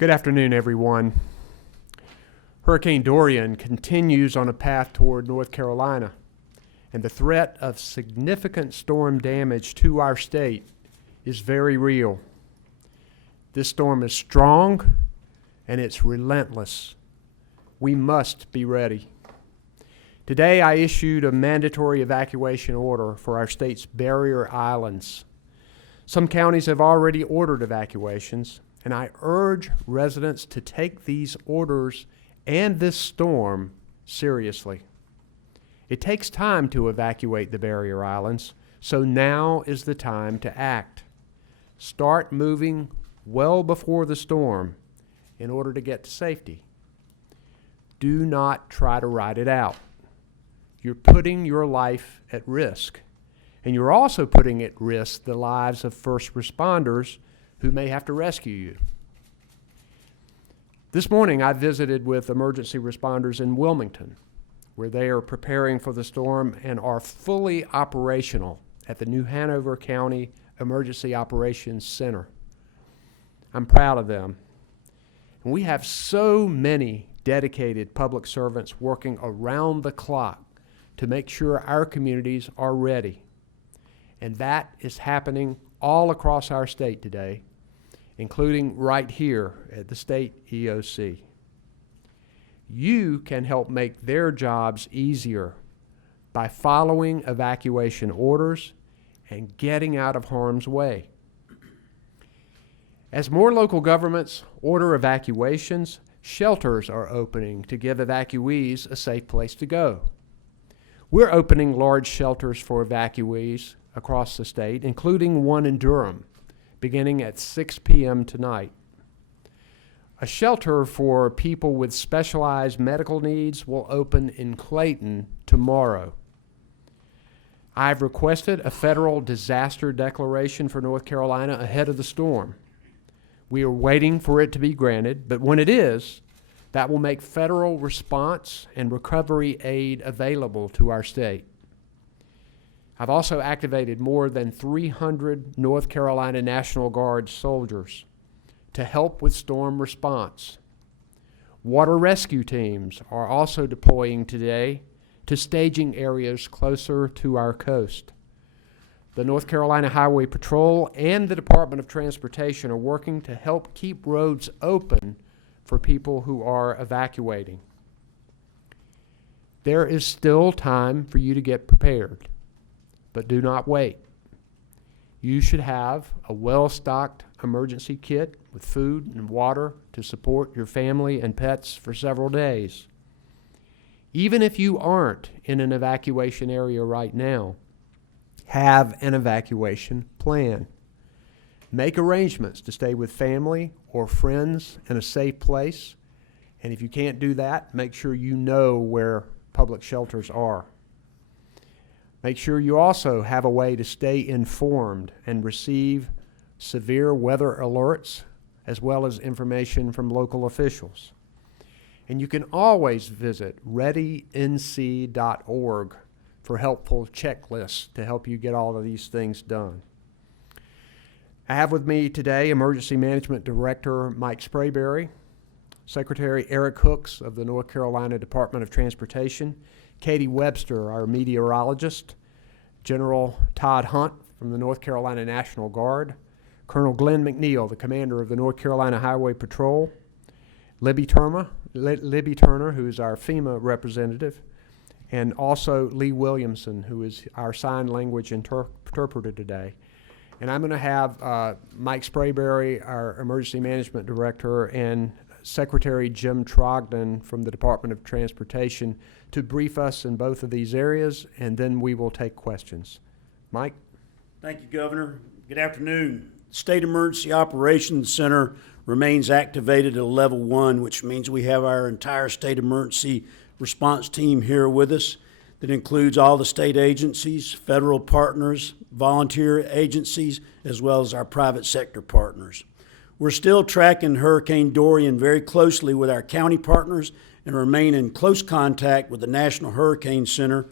Good afternoon, everyone. Hurricane Dorian continues on a path toward North Carolina, and the threat of significant storm damage to our state is very real. This storm is strong and it's relentless. We must be ready. Today, I issued a mandatory evacuation order for our state's barrier islands. Some counties have already ordered evacuations, and I urge residents to take these orders and this storm seriously. It takes time to evacuate the barrier islands, so now is the time to act. Start moving well before the storm in order to get to safety. Do not try to ride it out. You're putting your life at risk, and you're also putting at risk the lives of first responders who may have to rescue you. This morning, I visited with emergency responders in Wilmington, where they are preparing for the storm and are fully operational at the New Hanover County Emergency Operations Center. I'm proud of them. And we have so many dedicated public servants working around the clock to make sure our communities are ready. And that is happening all across our state today, including right here at the state EOC. You can help make their jobs easier by following evacuation orders and getting out of harm's way. As more local governments order evacuations, shelters are opening to give evacuees a safe place to go. We're opening large shelters for evacuees across the state, including one in Durham, beginning at 6 p.m. tonight. A shelter for people with specialized medical needs will open in Clayton tomorrow. I've requested a federal disaster declaration for North Carolina ahead of the storm. We are waiting for it to be granted, but when it is, that will make federal response and recovery aid available to our state. I've also activated more than 300 North Carolina National Guard soldiers to help with storm response. Water rescue teams are also deploying today to staging areas closer to our coast. The North Carolina Highway Patrol and the Department of Transportation are working to help keep roads open for people who are evacuating. There is still time for you to get prepared, but do not wait. You should have a well-stocked emergency kit with food and water to support your family and pets for several days. Even if you aren't in an evacuation area right now, have an evacuation plan. Make arrangements to stay with family or friends in a safe place, and if you can't do that, make sure you know where public shelters are. Make sure you also have a way to stay informed and receive severe weather alerts as well as information from local officials. And you can always visit readync.org for helpful checklists to help you get all of these things done. I have with me today Emergency Management Director Mike Sprayberry, Secretary Eric Hooks of the North Carolina Department of Transportation, Katie Webster, our meteorologist, General Todd Hunt from the North Carolina National Guard, Colonel Glenn McNeil, the commander of the North Carolina Highway Patrol, Libby Turner, who is our FEMA representative, and also Lee Williamson, who is our sign language interpreter today. And I'm going to have Mike Sprayberry, our Emergency Management Director, and Secretary Jim Trogdon from the Department of Transportation to brief us in both of these areas, and then we will take questions. Mike? Thank you, Governor. Good afternoon. State Emergency Operations Center remains activated at level 1, which means we have our entire state emergency response team here with us. That includes all the state agencies, federal partners, volunteer agencies, as well as our private sector partners. We're still tracking Hurricane Dorian very closely with our county partners and remain in close contact with the National Hurricane Center.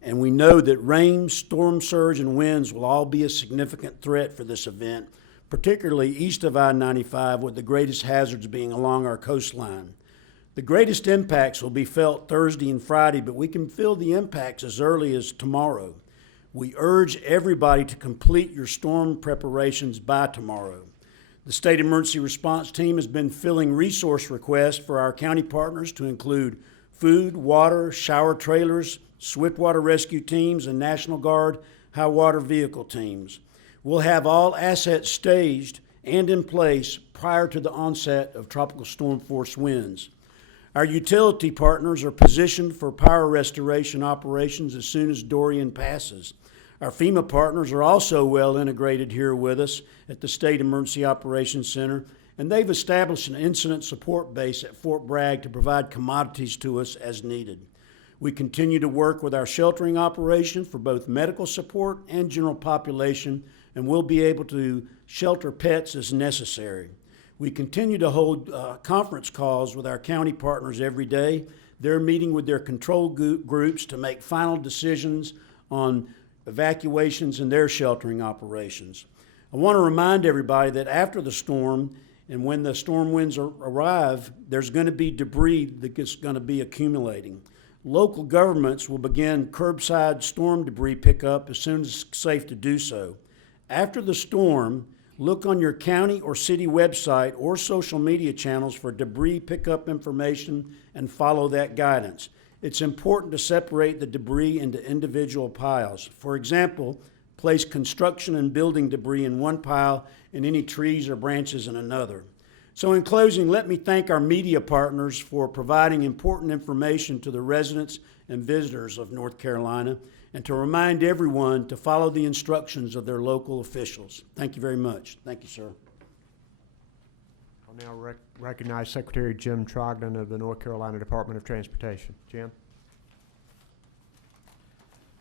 And we know that rain, storm surge, and winds will all be a significant threat for this event, particularly east of I-95, with the greatest hazards being along our coastline. The greatest impacts will be felt Thursday and Friday, but we can feel the impacts as early as tomorrow. We urge everybody to complete your storm preparations by tomorrow. The State Emergency Response Team has been filling resource requests for our county partners to include food, water, shower trailers, swiftwater rescue teams, and National Guard high water vehicle teams. We'll have all assets staged and in place prior to the onset of tropical storm force winds. Our utility partners are positioned for power restoration operations as soon as Dorian passes. Our FEMA partners are also well integrated here with us at the State Emergency Operations Center, and they've established an incident support base at Fort Bragg to provide commodities to us as needed. We continue to work with our sheltering operation for both medical support and general population, and we'll be able to shelter pets as necessary. We continue to hold conference calls with our county partners every day. They're meeting with their control groups to make final decisions on evacuations and their sheltering operations. I want to remind everybody that after the storm and when the storm winds arrive, there's going to be debris that's going to be accumulating. Local governments will begin curbside storm debris pickup as soon as it's safe to do so. After the storm, look on your county or city website or social media channels for debris pickup information and follow that guidance. It's important to separate the debris into individual piles. For example, place construction and building debris in one pile and any trees or branches in another. So in closing, let me thank our media partners for providing important information to the residents and visitors of North Carolina, and to remind everyone to follow the instructions of their local officials. Thank you very much. Thank you, sir. I'll now recognize Secretary Jim Trogdon of the North Carolina Department of Transportation. Jim?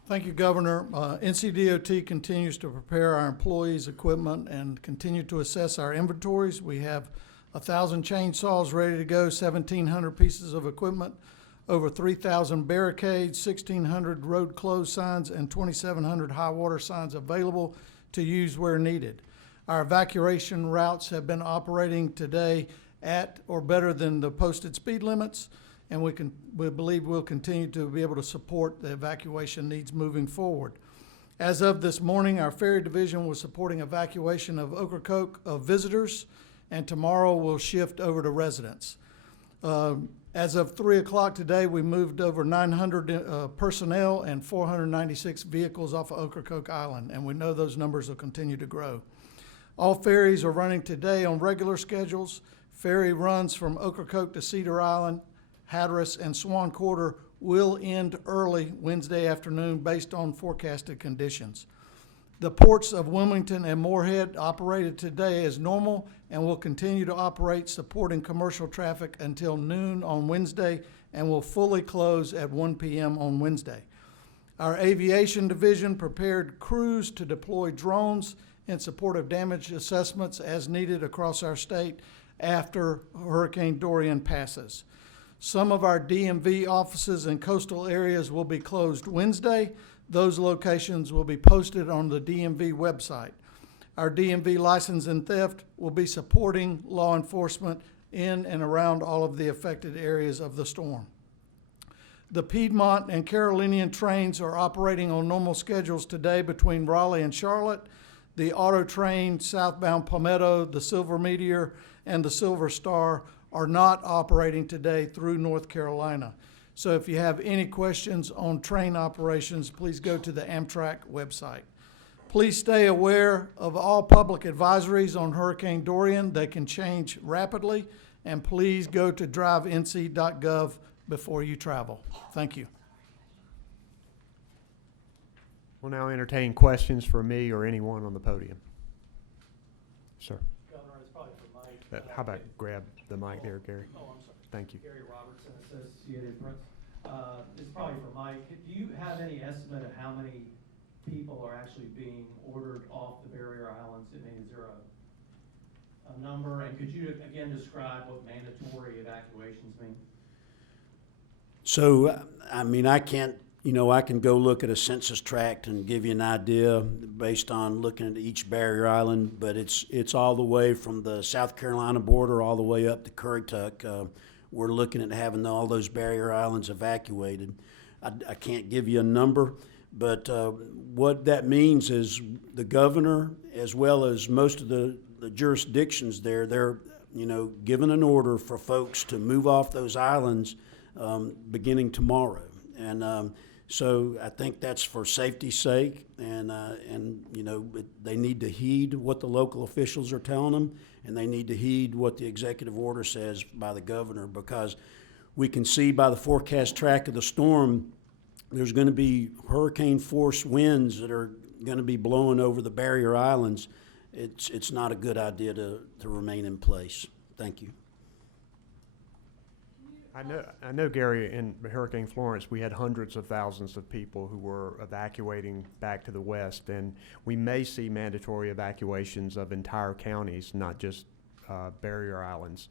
Thank you, Governor. NCDOT continues to prepare our employees' equipment and continue to assess our inventories. We have 1,000 chainsaws ready to go, 1,700 pieces of equipment, over 3,000 barricades, 1,600 road closed signs, and 2,700 high water signs available to use where needed. Our evacuation routes have been operating today at or better than the posted speed limits, and we believe we'll continue to be able to support the evacuation needs moving forward. As of this morning, our ferry division was supporting evacuation of Ocracoke of visitors, and tomorrow we'll shift over to residents. As of 3 o'clock today, we moved over 900 personnel and 496 vehicles off of Ocracoke Island, and we know those numbers will continue to grow. All ferries are running today on regular schedules. Ferry runs from Ocracoke to Cedar Island, Hatteras, and Swan Quarter will end early Wednesday afternoon based on forecasted conditions. The ports of Wilmington and Moorhead operated today as normal and will continue to operate supporting commercial traffic until noon on Wednesday and will fully close at 1 p.m. on Wednesday. Our aviation division prepared crews to deploy drones in support of damage assessments as needed across our state after Hurricane Dorian passes. Some of our DMV offices in coastal areas will be closed Wednesday. Those locations will be posted on the DMV website. Our DMV license and theft will be supporting law enforcement in and around all of the affected areas of the storm. The Piedmont and Carolinian trains are operating on normal schedules today between Raleigh and Charlotte. The auto train southbound Palmetto, the Silver Meteor, and the Silver Star are not operating today through North Carolina. So if you have any questions on train operations, please go to the Amtrak website. Please stay aware of all public advisories on Hurricane Dorian. They can change rapidly, and please go to drivenc.gov before you travel. Thank you. We'll now entertain questions for me or anyone on the podium. Sir. Governor, it's probably for Mike. How about grab the mic there, Gary? Oh, I'm sorry. Thank you. Gary Robertson, Associated Press. It's probably for Mike. Do you have any estimate of how many people are actually being ordered off the barrier islands? I mean, is there a number? And could you again describe what mandatory evacuations mean? So, I mean, I can't, You know, I can go look at a census tract and give you an idea based on looking at each barrier island, but it's all the way from the South Carolina border all the way up to Currituck. We're looking at having all those barrier islands evacuated. I can't give you a number, but what that means is the governor, as well as most of the jurisdictions there, they're, you know, given an order for folks to move off those islands beginning tomorrow. And so I think that's for safety's sake, and you know, they need to heed what the local officials are telling them, and they need to heed what the executive order says by the governor, because we can see by the forecast track of the storm, there's going to be hurricane force winds that are going to be blowing over the barrier islands. It's not a good idea to remain in place. Thank you. I know, Gary, in Hurricane Florence, we had hundreds of thousands of people who were evacuating back to the west, and we may see mandatory evacuations of entire counties, not just barrier islands.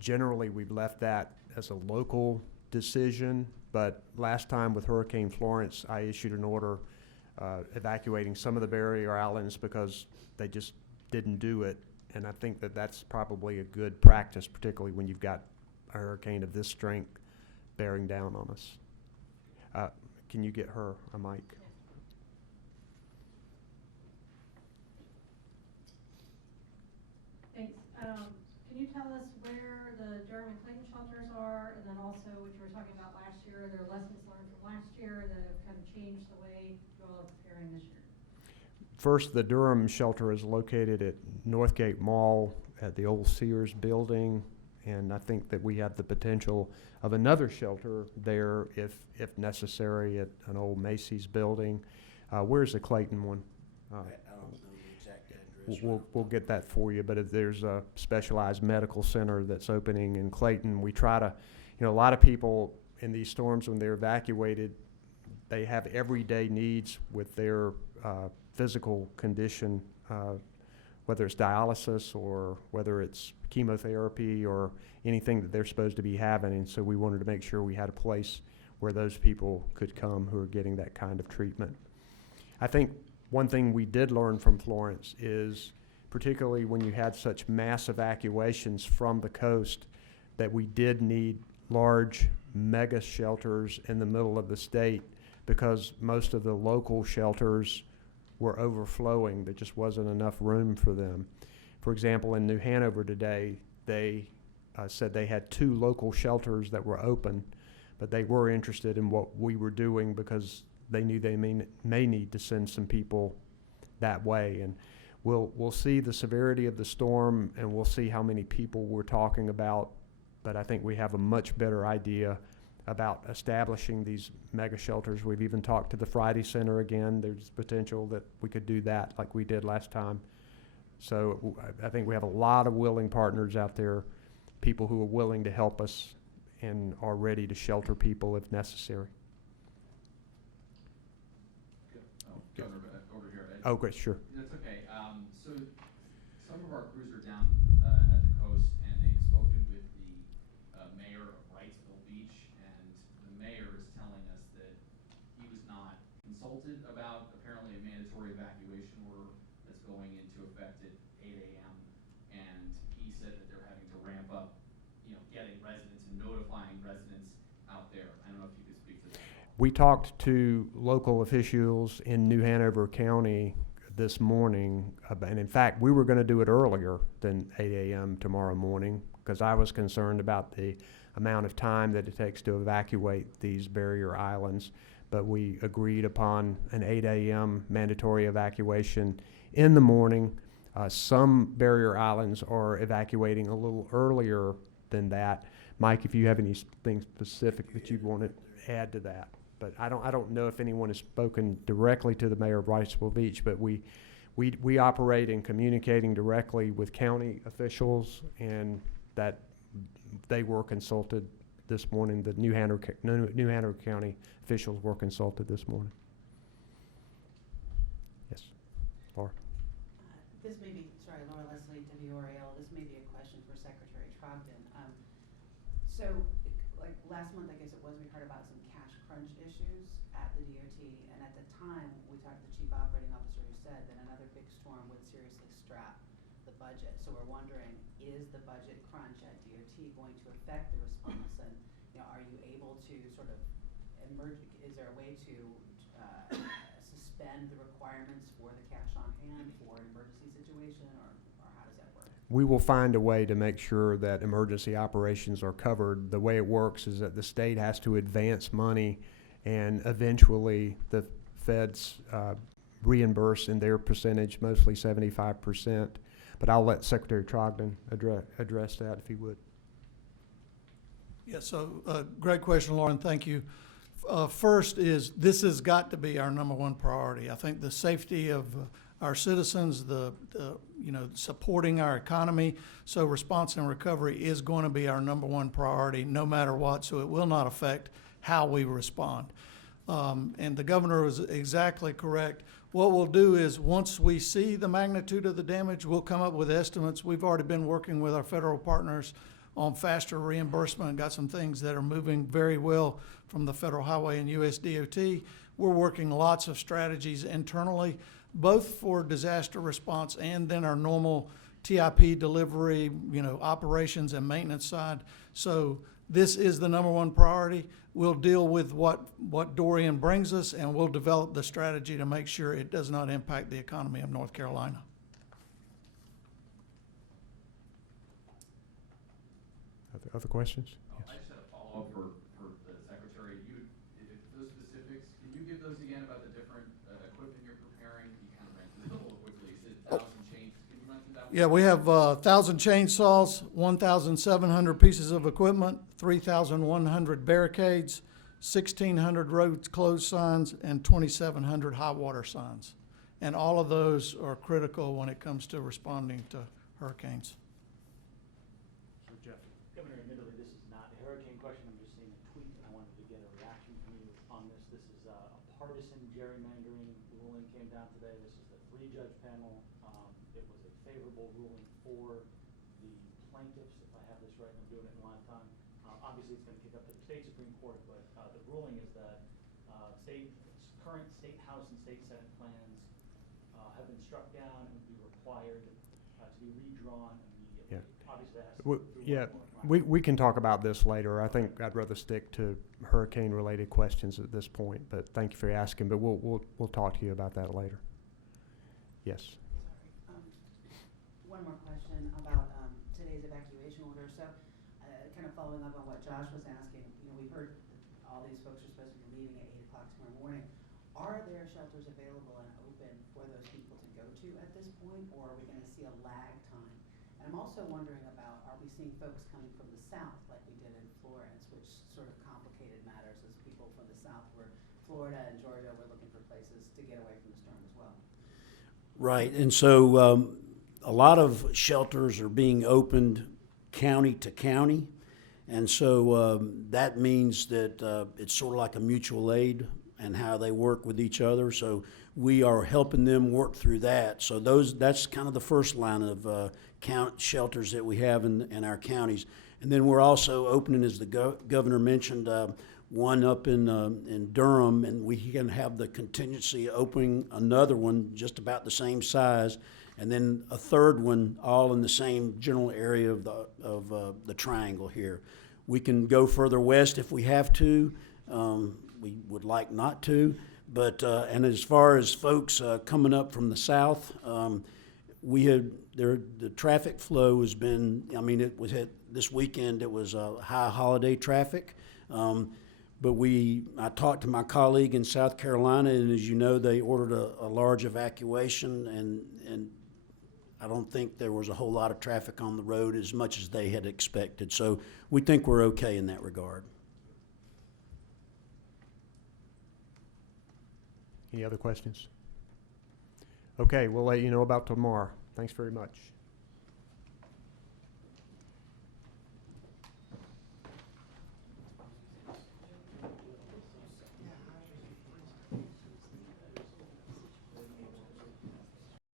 Generally, we've left that as a local decision, but last time with Hurricane Florence, I issued an order evacuating some of the barrier islands because they just didn't do it, and I think that that's probably a good practice, particularly when you've got a hurricane of this strength bearing down on us. Can you get her a mic? Thanks. Can you tell us where the Durham and Clayton shelters are, and then also what you were talking about last year? Are there lessons learned from last year that have kind of changed the way you all are preparing this year? First, the Durham shelter is located at Northgate Mall at the old Sears building, and I think that we have the potential of another shelter there if necessary at an old Macy's building. Where's the Clayton one? I don't know the exact address. We'll get that for you, but if there's a specialized medical center that's opening in Clayton, we try to, you know, a lot of people in these storms, when they're evacuated, they have everyday needs with their physical condition, whether it's dialysis or whether it's chemotherapy or anything that they're supposed to be having. And so we wanted to make sure we had a place where those people could come who are getting that kind of treatment. I think one thing we did learn from Florence is, particularly when you had such mass evacuations from the coast, that we did need large mega shelters in the middle of the state, because most of the local shelters were overflowing. There just wasn't enough room for them. For example, in New Hanover today, they said they had 2 local shelters that were open, but they were interested in what we were doing because they knew they may need to send some people that way. And we'll see the severity of the storm, and we'll see how many people we're talking about, but I think we have a much better idea about establishing these mega shelters. We've even talked to the Friday Center again. There's potential that we could do that like we did last time. So I think we have a lot of willing partners out there, people who are willing to help us and are ready to shelter people if necessary. Over here, Ed. Oh, great, sure. That's okay. So some of our crews are down at the coast, and they've spoken with the mayor of Wrightsville Beach, and the mayor is telling us that he was not consulted about apparently a mandatory evacuation order that's going into effect at 8 a.m. And he said that they're having to ramp up, you know, getting residents and notifying residents out there. I don't know if you could speak to that. We talked to local officials in New Hanover County this morning, and in fact, we were going to do it earlier than 8 a.m. tomorrow morning because I was concerned about the amount of time that it takes to evacuate these barrier islands. But we agreed upon an 8 a.m. mandatory evacuation in the morning. Some barrier islands are evacuating a little earlier than that. Mike, if you have anything specific that you'd want to add to that. But I don't know if anyone has spoken directly to the mayor of Wrightsville Beach, but we operate in communicating directly with county officials, and that they were consulted this morning. The New Hanover County officials were consulted this morning. Yes, Laura. This may be, sorry, Laura Leslie, WRAL, this may be a question for Secretary Trogdon. So, like last month, I guess it was, we heard about some cash crunch issues at the DOT, and at the time, we talked to the chief operating officer who said that another big storm would seriously strap the budget. So we're wondering, is the budget crunch at DOT going to affect the response? And, you know, are you able to sort of is there a way to suspend the requirements for the cash on hand for an emergency situation, or how does that work? We will find a way to make sure that emergency operations are covered. The way it works is that the state has to advance money, and eventually the feds reimburse in their percentage, mostly 75%. But I'll let Secretary Trogdon address that if he would. Yeah, so great question, Lauren. Thank you. First is this has got to be our number one priority. I think the safety of our citizens, the supporting our economy, so response and recovery is going to be our number one priority no matter what, so it will not affect how we respond. And the governor was exactly correct. What we'll do is once we see the magnitude of the damage, we'll come up with estimates. We've already been working with our federal partners on faster reimbursement, got some things that are moving very well from the Federal Highway and US DOT. We're working lots of strategies internally, both for disaster response and then our normal TIP delivery, operations and maintenance side. So this is the number one priority. We'll deal with what Dorian brings us, and we'll develop the strategy to make sure it does not impact the economy of North Carolina. Other questions? I just had a follow-up for the secretary. If those specifics, can you give those again about the different equipment you're preparing? You kind of ran through it a little quickly. You said 1,000 chains. Can you run through that? Yeah, we have 1,000 chainsaws, 1,700 pieces of equipment, 3,100 barricades, 1,600 roads closed signs, and 2,700 high water signs. And all of those are critical when it comes to responding to hurricanes. Governor, admittedly, this is not a hurricane question. I'm just seeing a tweet, and I wanted to get a reaction from you on this. This is a partisan gerrymandering ruling came down today. This is the 3-judge panel. It was a favorable ruling for the plaintiffs, if I have this right, and I'm doing it in line time. Obviously, it's going to kick up to the state Supreme Court, but the ruling is that current state House and state Senate plans have been struck down and would be required to be redrawn immediately. Yeah. Obviously, that has to go through Yeah, one more round. we can talk about this later. I think I'd rather stick to hurricane-related questions at this point, but thank you for asking. But we'll talk to you about that later. Yes. Sorry. One more question about today's evacuation order. So, kind of following up on what Josh was asking, we've heard that all these folks are supposed to be leaving at 8 o'clock tomorrow morning. Are there shelters available and open for those people to go to at this point, or are we going to see a lag time? And I'm also wondering about, are we seeing folks coming from the south like we did in Florence, which sort of complicated matters as people from the south Florida and Georgia were looking for places to get away from the storm as well? Right, and so a lot of shelters are being opened county to county, and so that means that it's sort of like a mutual aid and how they work with each other. So we are helping them work through that. So that's kind of the first line of shelters that we have in our counties. And then we're also opening, as the governor mentioned, one up in Durham, and we can have the contingency opening another one just about the same size, and then a third one all in the same general area of the triangle here. We can go further west if we have to. We would like not to, but and as far as folks coming up from the south, the traffic flow has been. I mean, it was this weekend. It was high holiday traffic. But I talked to my colleague in South Carolina, and as you know, they ordered a large evacuation, and I don't think there was a whole lot of traffic on the road as much as they had expected. So we think we're okay in that regard. Any other questions? Okay, we'll let you know about tomorrow. Thanks very much.